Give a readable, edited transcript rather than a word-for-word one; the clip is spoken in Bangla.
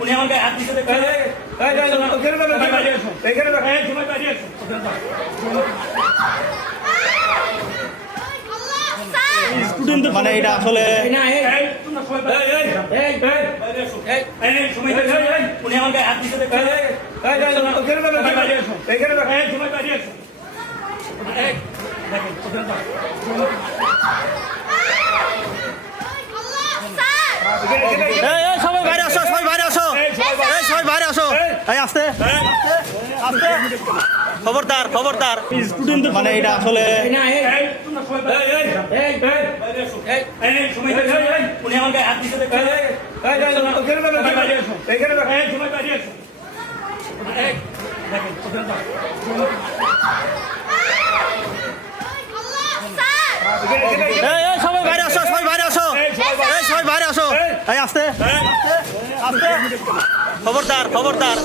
উনি আমার গায়ে হাত দিতে দেখেন মানে এটা আসলে উনি আমার গায়ে হাত দিতে দেখেন সবাই বাইরে আসো, সবাই বাইরে আসো, সবাই বাইরে আসো। এই আস্তে আস্তে, খবরদার খবরদার। মানে এটা আসলে উনি আমার গায়ে হাত দিতে দেখেন সবাই বাইরে আসো, সবাই বাইরে আসো, সবাই বাইরে আসো। এই আস্তে আস্তে, খবরদার খবরদার।